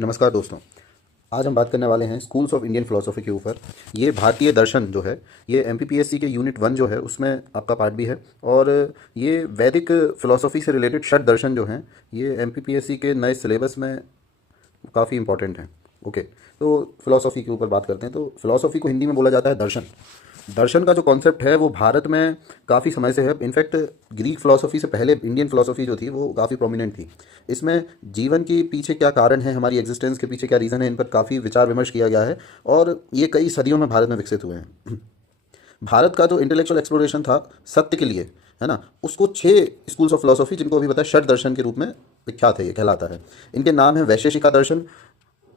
नमस्कार दोस्तों। आज हम बात करने वाले हैं स्कूल्स ऑफ इंडियन फ़िलासफ़ी के ऊपर। ये भारतीय दर्शन जो है, ये एमपीपीएससी के यूनिट 1 जो है उसमें आपका पार्ट भी है। और ये वैदिक फ़िलासफ़ी से रिलेटेड षट दर्शन जो हैं, ये एमपीपीएससी के नए सिलेबस में काफ़ी इंपॉर्टेंट हैं। ओके, तो फ़िलासफ़ी के ऊपर बात करते हैं। तो फ़िलासफ़ी को हिंदी में बोला जाता है दर्शन। दर्शन का जो कॉन्सेप्ट है वो भारत में काफ़ी समय से है। इनफैक्ट ग्रीक फ़िलासफ़ी से पहले इंडियन फ़िलासफ़ी जो थी वो काफ़ी प्रोमिनेंट थी। इसमें जीवन के पीछे क्या कारण है, हमारी एग्जिस्टेंस के पीछे क्या रीज़न है, इन पर काफ़ी विचार विमर्श किया गया है और ये कई सदियों में भारत में विकसित हुए हैं। भारत का जो इंटेलेक्चुअल एक्सप्लोरेशन था सत्य के लिए, है ना, उसको 6 स्कूल्स ऑफ फिलोसॉफी, जिनको अभी बताया षट दर्शन के रूप में विख्यात है, ये कहलाता है। इनके नाम है वैशेषिका दर्शन,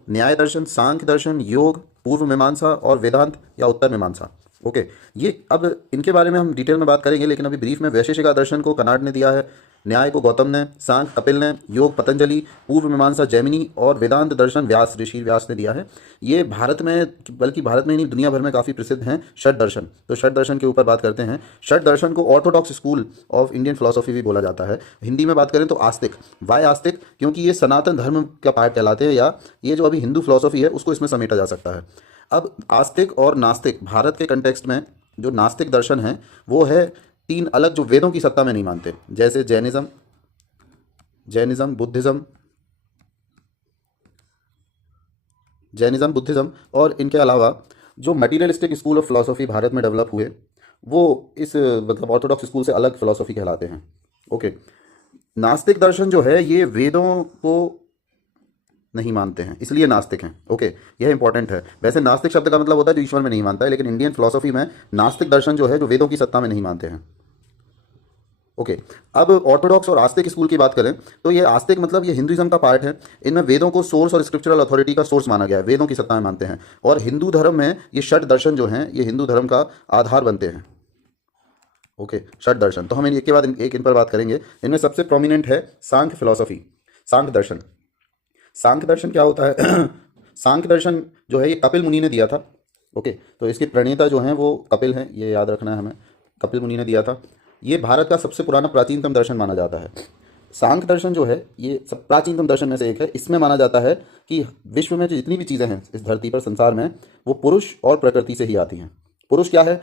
न्याय दर्शन, सांख्य दर्शन, योग, पूर्व मीमांसा और वेदांत या उत्तर मीमांसा। ओके, ये अब इनके बारे में हम डिटेल में बात करेंगे, लेकिन अभी ब्रीफ में वैशेषिका दर्शन को कनाड ने दिया है, न्याय को गौतम ने, सांख्य कपिल ने, योग पतंजलि, पूर्व मीमांसा जैमिनी और वेदांत दर्शन व्यास, ऋषि व्यास ने दिया है। ये भारत में, बल्कि भारत में ही नहीं दुनिया भर में काफ़ी प्रसिद्ध हैं षट दर्शन। तो षट दर्शन के ऊपर बात करते हैं। षट दर्शन को Orthodox school of Indian philosophy भी बोला जाता है। हिंदी में बात करें तो आस्तिक। वाई आस्तिक? क्योंकि ये सनातन धर्म का पार्ट कहलाते हैं, या ये जो अभी हिंदू फिलोसॉफी है उसको इसमें समेटा जा सकता है। अब आस्तिक और नास्तिक, भारत के कंटेक्स्ट में जो नास्तिक दर्शन है वो है 3 अलग, जो वेदों की सत्ता में नहीं मानते, जैसे जैनिज्म, बुद्धिज्म, और इनके अलावा जो materialistic school of philosophy Bharat में डेवलप हुए, वो इस मतलब ऑर्थोडॉक्स स्कूल से अलग फिलोसॉफी कहलाते हैं। ओके, नास्तिक दर्शन जो है ये वेदों को नहीं मानते हैं, इसलिए नास्तिक हैं। ओके, यह इंपॉर्टेंट है। वैसे नास्तिक शब्द का मतलब होता है जो ईश्वर में नहीं मानता है, लेकिन इंडियन फिलोसॉफी में नास्तिक दर्शन जो है जो वेदों की सत्ता में नहीं मानते हैं। ओके, अब ऑर्थोडॉक्स और आस्तिक स्कूल की बात करें तो ये आस्तिक मतलब ये हिंदुइज्म का पार्ट है। इनमें वेदों को सोर्स और स्क्रिप्चरल अथॉरिटी का सोर्स माना गया है, वेदों की सत्ता में मानते हैं। और हिंदू धर्म में ये षट दर्शन जो हैं ये हिंदू धर्म का आधार बनते हैं। ओके, षट दर्शन, तो हम एक के बाद एक इन पर बात करेंगे। इनमें सबसे प्रोमिनेंट है सांख्य फिलोसॉफी, सांख्य दर्शन। सांख्य दर्शन क्या होता है? सांख्य दर्शन जो है ये कपिल मुनि ने दिया था। ओके, तो इसके प्रणेता जो हैं वो कपिल हैं, ये याद रखना है हमें, कपिल मुनि ने दिया था। ये भारत का सबसे पुराना प्राचीनतम दर्शन माना जाता है। सांख्य दर्शन जो है ये सब प्राचीनतम दर्शन में से एक है। इसमें माना जाता है कि विश्व में जो जितनी भी चीज़ें हैं इस धरती पर, संसार में, वो पुरुष और प्रकृति से ही आती हैं। पुरुष क्या है?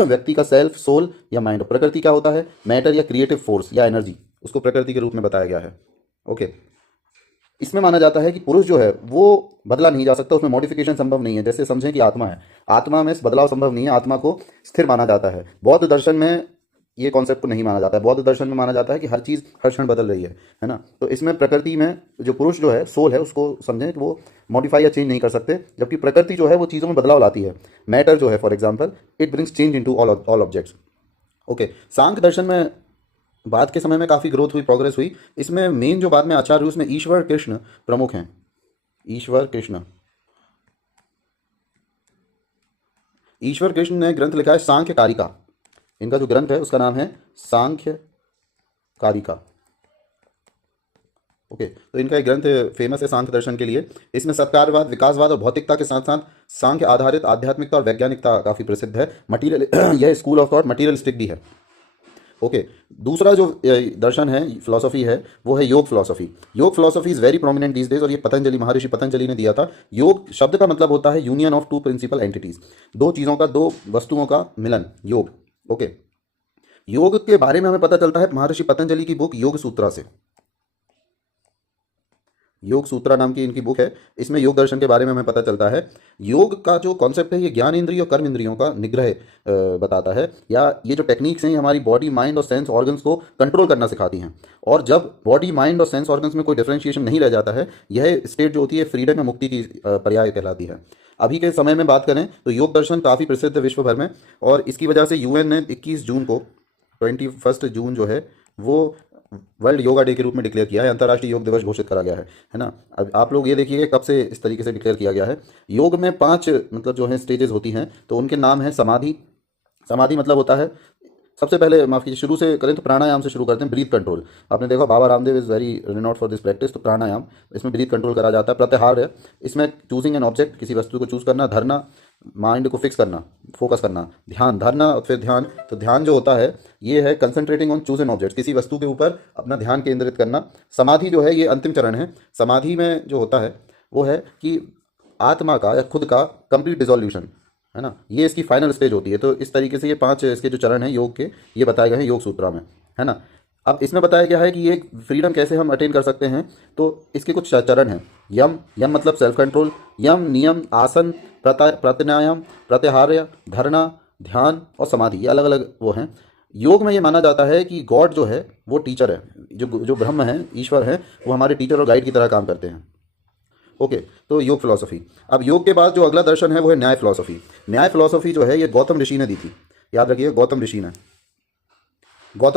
व्यक्ति का सेल्फ, सोल या माइंड। प्रकृति क्या होता है? मैटर या क्रिएटिव फोर्स या एनर्जी, उसको प्रकृति के रूप में बताया गया है। ओके, इसमें माना जाता है कि पुरुष जो है वो बदला नहीं जा सकता, उसमें मॉडिफिकेशन संभव नहीं है। जैसे समझें कि आत्मा है, आत्मा में बदलाव संभव नहीं है, आत्मा को स्थिर माना जाता है। बौद्ध दर्शन में ये कॉन्सेप्ट को नहीं माना जाता है। बौद्ध दर्शन में माना जाता है कि हर चीज़ हर क्षण बदल रही है ना। तो इसमें प्रकृति में जो पुरुष जो है, सोल है, उसको समझें कि वो मॉडिफाई या चेंज नहीं कर सकते, जबकि प्रकृति जो है वो चीज़ों में बदलाव लाती है। मैटर जो है, for example, it brings change in to all objects. Okay, Sankhya दर्शन में बाद के समय में काफ़ी ग्रोथ हुई, प्रोग्रेस हुई। इसमें मेन जो बाद में आचार्य हुए उसमें ईश्वर कृष्ण प्रमुख हैं। ईश्वर कृष्ण ने ग्रंथ लिखा है सांख्य कारिका। इनका जो ग्रंथ है उसका नाम है सांख्य कारिका। ओके, तो इनका एक ग्रंथ फेमस है सांख्य दर्शन के लिए। इसमें सत्कार्यवाद, विकासवाद और भौतिकता के साथ साथ सांख्य आधारित आध्यात्मिकता और वैज्ञानिकता काफ़ी प्रसिद्ध है। मटीरियल यह स्कूल ऑफ थॉट मटीरियलिस्टिक भी है। ओके, दूसरा जो दर्शन है, फिलोसॉफी है, वो है योग फिलोसॉफी। योग philosophy is very prominent these days, और ये पतंजलि, महर्षि पतंजलि ने दिया था। योग शब्द का मतलब होता है यूनियन ऑफ 2 प्रिंसिपल एंटिटीज, 2 चीज़ों का, 2 वस्तुओं का मिलन, योग। ओके, योग के बारे में हमें पता चलता है महर्षि पतंजलि की बुक योग सूत्रा से। योग सूत्रा नाम की इनकी बुक है, इसमें योग दर्शन के बारे में हमें पता चलता है। योग का जो कॉन्सेप्ट है ये ज्ञान इंद्रिय और कर्म इंद्रियों का निग्रह बताता है, या ये जो टेक्निक्स हैं ये हमारी बॉडी, माइंड और सेंस ऑर्गन्स को कंट्रोल करना सिखाती हैं। और जब बॉडी, माइंड और सेंस ऑर्गन्स में कोई डिफरेंशिएशन नहीं रह जाता है, यह स्टेट जो होती है फ्रीडम या मुक्ति की पर्याय कहलाती है। अभी के समय में बात करें तो योग दर्शन काफ़ी प्रसिद्ध है विश्व भर में, और इसकी वजह से यूएन ने 21 जून को, 21 जून जो है वो वर्ल्ड योगा डे के रूप में डिक्लेयर किया है, अंतर्राष्ट्रीय योग दिवस घोषित करा गया है ना। अब आप लोग ये देखिए कब से इस तरीके से डिक्लेयर किया गया है। योग में 5 मतलब जो है स्टेजेस होती हैं, तो उनके नाम है समाधि। समाधि मतलब होता है, सबसे पहले माफ़ कीजिए, शुरू से करें तो प्राणायाम से शुरू करते हैं। ब्रीथ कंट्रोल, आपने देखा Baba Ramdev is very renowned for this practice. तो प्राणायाम, इसमें ब्रीथ कंट्रोल करा जाता है। प्रत्याहार है, इसमें चूजिंग एन ऑब्जेक्ट, किसी वस्तु को चूज करना। धरना, माइंड को फिक्स करना, फोकस करना। ध्यान, धरना और फिर ध्यान। तो ध्यान जो होता है ये है concentrating on choose an object, किसी वस्तु के ऊपर अपना ध्यान केंद्रित करना। समाधि जो है ये अंतिम चरण है। समाधि में जो होता है वो है कि आत्मा का या खुद का कंप्लीट डिसोल्यूशन, है ना, ये इसकी फाइनल स्टेज होती है। तो इस तरीके से ये 5 इसके जो चरण हैं योग के, ये बताए गए हैं योग सूत्रा में, है ना। अब इसमें बताया गया है कि ये फ्रीडम कैसे हम अटेन कर सकते हैं। तो इसके कुछ चरण हैं। यम, यम मतलब सेल्फ कंट्रोल। यम नियम आसन प्राणायाम प्रत्याहार्य धारणा ध्यान और समाधि, ये अलग अलग वो हैं। योग में ये माना जाता है कि गॉड जो है वो टीचर है, जो जो ब्रह्म है, ईश्वर है, वो हमारे टीचर और गाइड की तरह काम करते हैं। ओके, तो योग फिलॉसफी। अब योग के बाद जो अगला दर्शन है वो है न्याय फिलॉसफी। न्याय फिलॉसफी जो है ये गौतम ऋषि ने दी थी, याद रखिए, गौतम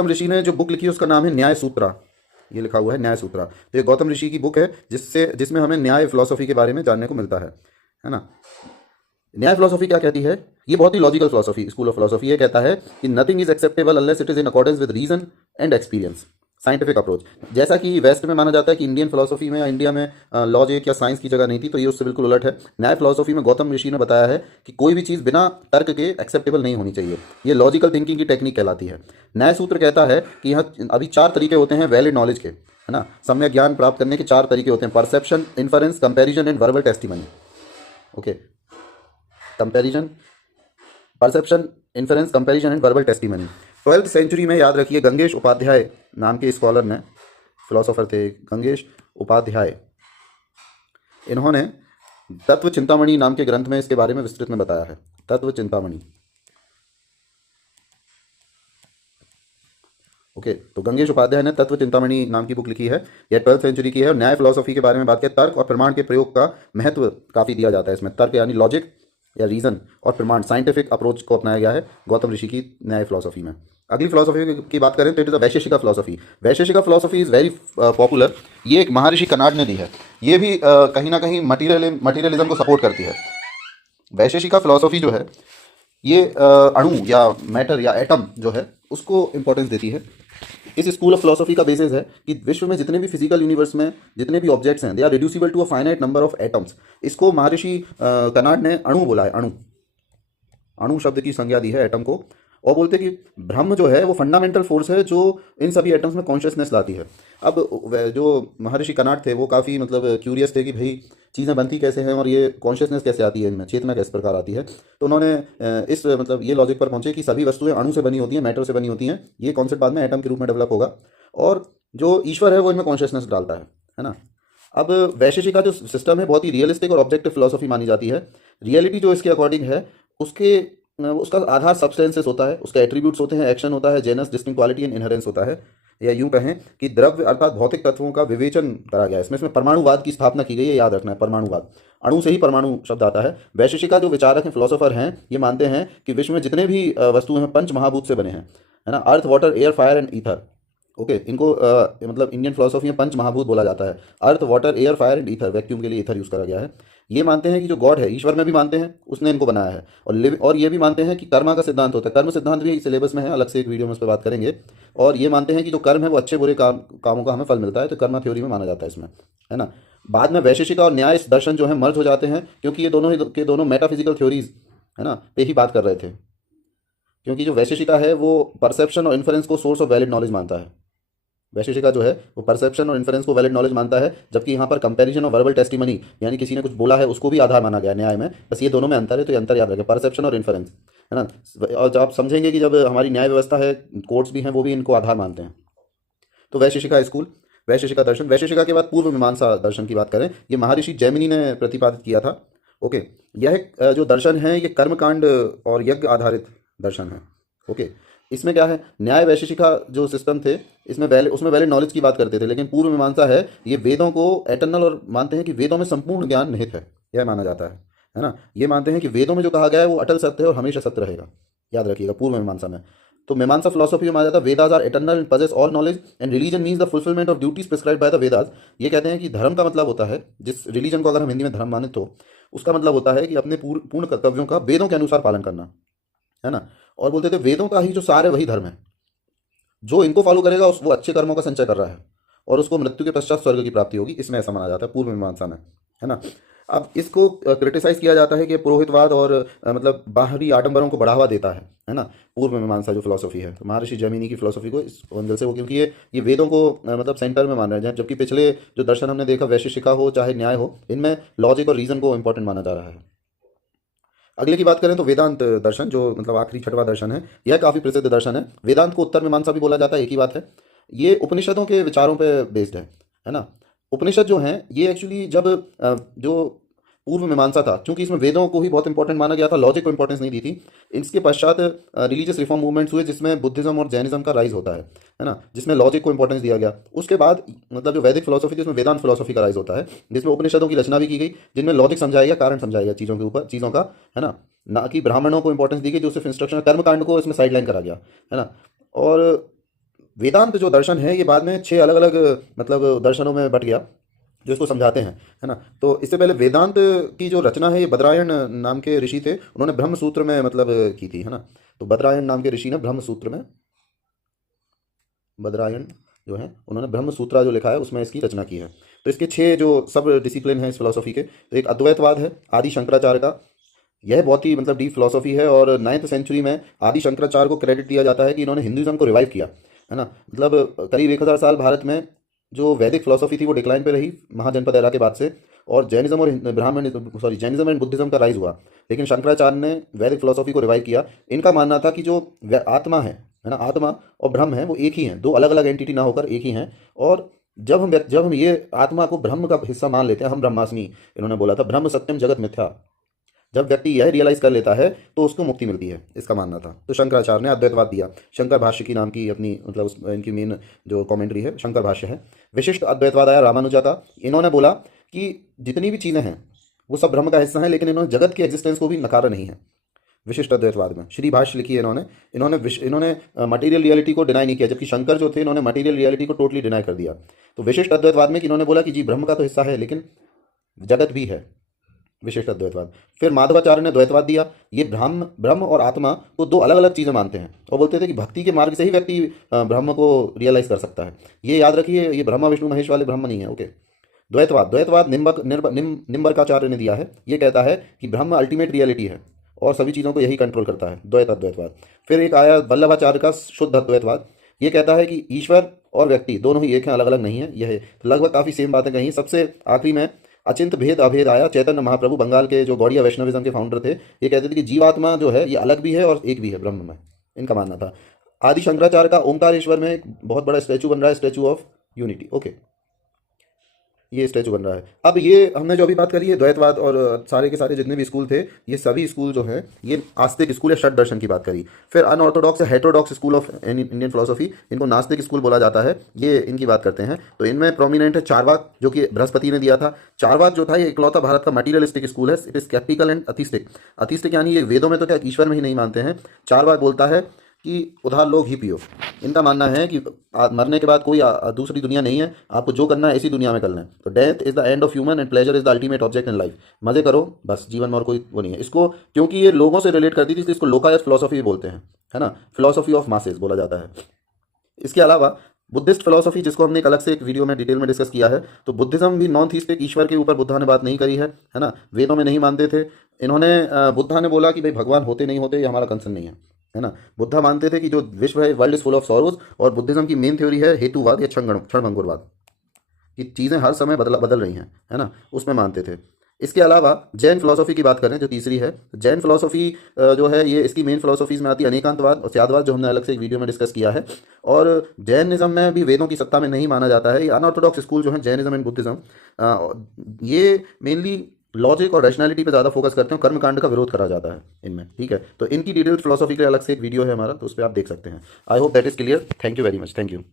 ऋषि ने जो बुक लिखी है उसका नाम है न्याय सूत्रा, ये लिखा हुआ है न्याय सूत्रा। तो ये गौतम ऋषि की बुक है जिसमें हमें न्याय फिलॉसफी के बारे में जानने को मिलता है ना। न्याय फिलॉसफी क्या कहती है? ये बहुत ही logical philosophy, school of philosophy. ये कहता है कि nothing is acceptable unless it is in accordance with reason and experience, scientific approach. जैसा कि वेस्ट में माना जाता है कि इंडियन फिलॉसफी में या इंडिया में लॉजिक या साइंस की जगह नहीं थी, तो ये उससे बिल्कुल उलट है। न्याय फिलॉसफी में गौतम ऋषि ने बताया है कि कोई भी चीज़ बिना तर्क के एक्सेप्टेबल नहीं होनी चाहिए। ये लॉजिकल थिंकिंग की टेक्निक कहलाती है। न्याय सूत्र कहता है कि यहाँ अभी 4 तरीके होते हैं वैलिड नॉलेज के, है ना। सम्यक ज्ञान प्राप्त करने के 4 तरीके होते हैं: perception, inference, comparison and verbal testimony. Okay, comparison, perception, inference, comparison and verbal testimony. 12th century में, याद रखिए, गंगेश उपाध्याय नाम के स्कॉलर ने, फिलोसोफर थे गंगेश उपाध्याय, इन्होंने तत्व चिंतामणि नाम के ग्रंथ में इसके बारे में विस्तृत में बताया है। तत्व चिंतामणि। ओके, तो गंगेश उपाध्याय ने तत्व चिंतामणि नाम की बुक लिखी है, यह 12th सेंचुरी की है। और न्याय फिलॉसफी के बारे में बात करें, तर्क और प्रमाण के प्रयोग का महत्व काफ़ी दिया जाता है इसमें। तर्क यानी लॉजिक या रीजन, और प्रमाण साइंटिफिक अप्रोच को अपनाया गया है गौतम ऋषि की न्याय फिलॉसफी में। अगली फिलॉसफी की बात करें तो it is the Vaisheshika philosophy. Vaisheshika philosophy is very popular. ये एक महर्षि कनाड ने दी है। ये भी कहीं ना कहीं मटीरियलिज्म को सपोर्ट करती है। वैशेषिका फिलॉसफी जो है ये अणु या मैटर या एटम जो है उसको इम्पोर्टेंस देती है। इस स्कूल ऑफ फिलॉसफी का बेसिस है कि विश्व में जितने भी फिजिकल यूनिवर्स में जितने भी ऑब्जेक्ट्स हैं, they are reducible to a finite number of atoms. इसको महर्षि कनाड ने अणु बोला है। अणु शब्द की संज्ञा दी है एटम को, और बोलते हैं कि ब्रह्म जो है वो फंडामेंटल फोर्स है जो इन सभी एटम्स में कॉन्शियसनेस लाती है। अब जो महर्षि कनाड थे वो काफ़ी मतलब क्यूरियस थे कि भाई चीज़ें बनती कैसे हैं और ये कॉन्शियसनेस कैसे आती है, इनमें चेतना किस प्रकार आती है। तो उन्होंने इस मतलब ये लॉजिक पर पहुंचे कि सभी वस्तुएं अणु से बनी होती हैं, मैटर से बनी होती हैं। ये कॉन्सेप्ट बाद में एटम के रूप में डेवलप होगा, और जो ईश्वर है वो इनमें कॉन्शियसनेस डालता है ना। अब वैशेषिका जो सिस्टम है बहुत ही रियलिस्टिक और ऑब्जेक्टिव फिलोसफी मानी जाती है। रियलिटी जो इसके अकॉर्डिंग है उसका आधार सब्सटेंसेस होता है, उसका एट्रीब्यूट्स होते हैं, एक्शन होता है, जेनस, डिस्टिंक्ट क्वालिटी एंड इनहेरेंस होता है। या यूं कहें कि द्रव्य अर्थात भौतिक तत्वों का विवेचन करा गया है। इसमें परमाणुवाद की स्थापना की गई है, याद रखना है, परमाणुवाद, अणु से ही परमाणु शब्द आता है। वैशेषिका जो विचारक हैं, फिलोसोफर हैं, ये मानते हैं कि विश्व में जितने भी वस्तुएं हैं पंच महाभूत से बने हैं, है ना। Earth, water, air, fire and ether. Okay, इनको मतलब इंडियन फिलोसफी में पंच महाभूत बोला जाता है। Earth, water, air, fire and ether. Vacuum के लिए ईथर यूज़ करा गया है। ये मानते हैं कि जो गॉड है, ईश्वर में भी मानते हैं, उसने इनको बनाया है। और ये भी मानते हैं कि कर्मा का सिद्धांत होता है। कर्म सिद्धांत भी सिलेबस में है, अलग से एक वीडियो में उस पर बात करेंगे। और ये मानते हैं कि जो कर्म है वो अच्छे बुरे कामों का हमें फल मिलता है, तो कर्मा थ्योरी में माना जाता है इसमें, है ना। बाद में वैशेषिका और न्याय दर्शन जो है मर्ज हो जाते हैं, क्योंकि ये दोनों मेटाफिजिकल थ्योरीज, है ना, पे ही बात कर रहे थे। क्योंकि जो वैशेषिका है वो परसेप्शन और इन्फरेंस को सोर्स ऑफ वैलिड नॉलेज मानता है। वैशेषिका जो है वो परसेप्शन और इन्फरेंस को वैलिड नॉलेज मानता है, जबकि यहाँ पर कंपैरिजन और वर्बल टेस्टिमनी यानी किसी ने कुछ बोला है उसको भी आधार माना गया न्याय में। बस ये दोनों में अंतर है, तो ये अंतर याद रखें, परसेप्शन और इन्फरेंस, है ना। और जब आप समझेंगे कि जब हमारी न्याय व्यवस्था है, कोर्ट्स भी हैं, वो भी इनको आधार मानते हैं। तो वैशेषिका स्कूल, वैशेषिका दर्शन। वैशेषिका के बाद पूर्व मीमांसा दर्शन की बात करें, ये महर्षि जैमिनी ने प्रतिपादित किया था। ओके, यह जो दर्शन है ये कर्मकांड और यज्ञ आधारित दर्शन है। ओके, इसमें क्या है, न्याय वैशेषिका जो सिस्टम थे उसमें वैलिड नॉलेज की बात करते थे, लेकिन पूर्व मीमांसा है ये वेदों को एटर्नल, और मानते हैं कि वेदों में संपूर्ण ज्ञान निहित है, यह माना जाता है ना। ये मानते हैं कि वेदों में जो कहा गया है वो अटल सत्य है और हमेशा सत्य रहेगा, याद रखिएगा, पूर्व मीमांसा में। तो मीमांसा फिलोसफी में माना जाता है Vedas are eternal and possess all knowledge and religion means the fulfilment of duties prescribed by the Vedas. ये कहते हैं कि धर्म का मतलब होता है, जिस रिलीजन को अगर हम हिंदी में धर्म माने तो उसका मतलब होता है कि अपने पूर्ण कर्तव्यों का वेदों के अनुसार पालन करना, है ना। और बोलते थे वेदों का ही जो सार है वही धर्म है, जो इनको फॉलो करेगा वो अच्छे कर्मों का संचय कर रहा है और उसको मृत्यु के पश्चात स्वर्ग की प्राप्ति होगी, इसमें ऐसा माना जाता है पूर्व मीमांसा में, है ना। अब इसको क्रिटिसाइज किया जाता है कि पुरोहितवाद और मतलब बाहरी आडंबरों को बढ़ावा देता है ना। पूर्व मीमांसा जो फिलॉसफी है, तो महर्षि जैमिनी की फिलॉसफी को इस एंगल से वो, क्योंकि ये वेदों को मतलब सेंटर में मान रहे हैं, जबकि पिछले जो दर्शन हमने देखा, वैशेषिका हो चाहे न्याय हो, इनमें लॉजिक और रीजन को इंपॉर्टेंट माना जा रहा है। अगले की बात करें तो वेदांत दर्शन, जो मतलब आखिरी छठवां दर्शन है, यह काफ़ी प्रसिद्ध दर्शन है। वेदांत को उत्तर मीमांसा भी बोला जाता है, एक ही बात है। ये उपनिषदों के विचारों पे बेस्ड है ना। उपनिषद जो हैं ये एक्चुअली जब जो पूर्व मीमांसा था, क्योंकि इसमें वेदों को ही बहुत इंपॉर्टेंट माना गया था, लॉजिक को इंपॉर्टेंस नहीं दी थी। इसके पश्चात रिलीजियस रिफॉर्म मूवमेंट्स हुए, जिसमें बुद्धिज्म और जैनिज्म का राइज होता है ना, जिसमें लॉजिक को इंपॉर्टेंस दिया गया। उसके बाद मतलब जो वैदिक फिलोसफी थी, उसमें वेदांत फिलोसफी का राइज होता है, जिसमें उपनिषदों की रचना भी की गई, जिनमें लॉजिक समझाया गया, कारण समझाया गया चीज़ों के ऊपर, चीज़ों का, है ना। ना कि ब्राह्मणों को इंपॉर्टेंस दी गई, जो सिर्फ इंस्ट्रक्शन, कर्मकांड को इसमें साइडलाइन करा गया, है ना। और वेदांत जो दर्शन है ये बाद में 6 अलग अलग मतलब दर्शनों में बट गया, जो इसको समझाते हैं, है ना। तो इससे पहले वेदांत की जो रचना है, ये बदरायण नाम के ऋषि थे, उन्होंने ब्रह्म सूत्र में मतलब की थी, है ना। तो बदरायण नाम के ऋषि ने ब्रह्म सूत्र में, बदरायण जो है, उन्होंने ब्रह्म सूत्रा जो लिखा है उसमें इसकी रचना की है। तो इसके 6 जो सब डिसिप्लिन है इस फिलोसफी के, तो एक अद्वैतवाद है आदि शंकराचार्य का। यह बहुत ही मतलब डीप फिलोसफी है, और 9th सेंचुरी में आदि शंकराचार्य को क्रेडिट दिया जाता है कि इन्होंने हिंदुइज्म को रिवाइव किया, है ना। मतलब करीब 1000 साल भारत में जो वैदिक फिलोसफी थी वो डिक्लाइन पे रही महाजनपद एरा के बाद से, और जैनिज्म और ब्राह्मण, सॉरी, जैनिज्म एंड बुद्धिज्म का राइज हुआ। लेकिन शंकराचार्य ने वैदिक फिलोसफी को रिवाइव किया। इनका मानना था कि जो आत्मा है ना, आत्मा और ब्रह्म है वो एक ही हैं, दो अलग अलग एंटिटी ना होकर एक ही हैं। और जब हम ये आत्मा को ब्रह्म का हिस्सा मान लेते हैं, हम ब्रह्मास्मि, इन्होंने बोला था, ब्रह्म सत्यम जगत मिथ्या, जब व्यक्ति यह रियलाइज कर लेता है तो उसको मुक्ति मिलती है, इसका मानना था। तो शंकराचार्य ने अद्वैतवाद दिया। शंकर भाष्य की नाम की अपनी मतलब इनकी मेन जो कमेंट्री है शंकर भाष्य है। विशिष्ट अद्वैतवाद आया रामानुजा का। इन्होंने बोला कि जितनी भी चीज़ें हैं वो सब ब्रह्म का हिस्सा हैं, लेकिन इन्होंने जगत की एग्जिस्टेंस को भी नकारा नहीं है। विशिष्ट अद्वैतवाद में श्री भाष्य लिखी है इन्होंने। इन्होंने मटेरियल रियलिटी को डिनाई नहीं किया, जबकि शंकर जो थे इन्होंने मटेरियल रियलिटी को टोटली डिनाई कर दिया। तो विशिष्ट अद्वैतवाद में कि इन्होंने बोला कि जी ब्रह्म का तो हिस्सा है, लेकिन जगत भी है, विशिष्ट अद्वैतवाद। फिर माधवाचार्य ने द्वैतवाद दिया। ये ब्रह्म ब्रह्म और आत्मा को दो अलग अलग चीज़ें मानते हैं, और बोलते थे कि भक्ति के मार्ग से ही व्यक्ति ब्रह्म को रियलाइज कर सकता है। ये याद रखिए, ये ब्रह्मा विष्णु महेश वाले ब्रह्म नहीं है। ओके। द्वैतवाद निम्बर्काचार्य ने दिया है। ये कहता है कि ब्रह्म अल्टीमेट रियलिटी है और सभी चीज़ों को यही कंट्रोल करता है, अद्वैतवाद। फिर एक आया वल्लभाचार्य का शुद्ध अद्वैतवाद। ये कहता है कि ईश्वर और व्यक्ति दोनों ही एक हैं, अलग अलग नहीं है। यह है लगभग काफ़ी सेम बातें कही। सबसे आखिरी में अचिंत भेद अभेद आया। चैतन्य महाप्रभु, बंगाल के जो गौड़िया वैष्णविज्म के फाउंडर थे, ये कहते थे कि जीवात्मा जो है ये अलग भी है और एक भी है ब्रह्म में, इनका मानना था। आदि शंकराचार्य का ओंकारेश्वर में एक बहुत बड़ा स्टैचू बन रहा है, स्टैचू ऑफ यूनिटी। ओके, ये स्टैचू बन रहा है। अब ये हमने जो अभी बात करी है द्वैतवाद और सारे के सारे जितने भी स्कूल थे, ये सभी स्कूल जो हैं ये आस्तिक स्कूल या षट दर्शन की बात करी। फिर अनऑर्थोडॉक्स या heterodox school of Indian philosophy, इनको नास्तिक स्कूल बोला जाता है। ये इनकी बात करते हैं तो इनमें प्रोमिनेंट है चारवाक, जो कि बृहस्पति ने दिया था। चारवाक जो था ये इकलौता भारत का मटीरियलिस्टिक स्कूल है। It is skeptical and atheistic. Atheistic यानी ये वेदों में तो क्या ईश्वर में ही नहीं मानते हैं। चारवाक बोलता है कि उधार लो घी पियो। इनका मानना है कि मरने के बाद कोई दूसरी दुनिया नहीं है, आपको जो करना है इसी दुनिया में करना है। तो death is the end of human and pleasure is the ultimate object in life. मजे करो बस, जीवन में और कोई वो नहीं है। इसको क्योंकि ये लोगों से रिलेट करती थी, इसलिए इसको लोकायत फिलोसफी बोलते हैं, है ना। फिलोसफी ऑफ मासेस बोला जाता है। इसके अलावा बुद्धिस्ट फिलोसफी, जिसको हमने एक अलग से एक वीडियो में डिटेल में डिस्कस किया है, तो बुद्धिज्म भी नॉन थीस्टिक, ईश्वर के ऊपर बुद्धा ने बात नहीं करी है ना। वेदों में नहीं मानते थे इन्होंने। बुद्धा ने बोला कि भाई भगवान होते नहीं होते ये हमारा कंसर्न नहीं है ना। बुद्धा मानते थे कि जो विश्व है world is full of sorrows, और बुद्धिज्म की मेन थ्योरी है हेतुवाद या क्षणभंगुरवाद, कि चीज़ें हर समय बदल रही हैं, है ना, उसमें मानते थे। इसके अलावा जैन फिलोसफी की बात करें जो तीसरी है, जैन फिलोसफी जो है ये इसकी मेन फिलोसफीज में आती है अनेकांतवाद और त्यागवाद, जो हमने अलग से एक वीडियो में डिस्कस किया है। और जैनिज्म में भी वेदों की सत्ता में नहीं माना जाता है। ये अनऑर्थोडॉक्स स्कूल जो है जैनिज्म एंड बुद्धिज्म, ये मेनली लॉजिक और रैशनैलिटी पे ज़्यादा फोकस करते हैं, कर्मकांड का विरोध करा जाता है इनमें, ठीक है। तो इनकी डिटेल्ड फिलोसफी के अलग से एक वीडियो है हमारा, तो उस पर आप देख सकते हैं। I hope that is clear. Thank you very much. Thank you.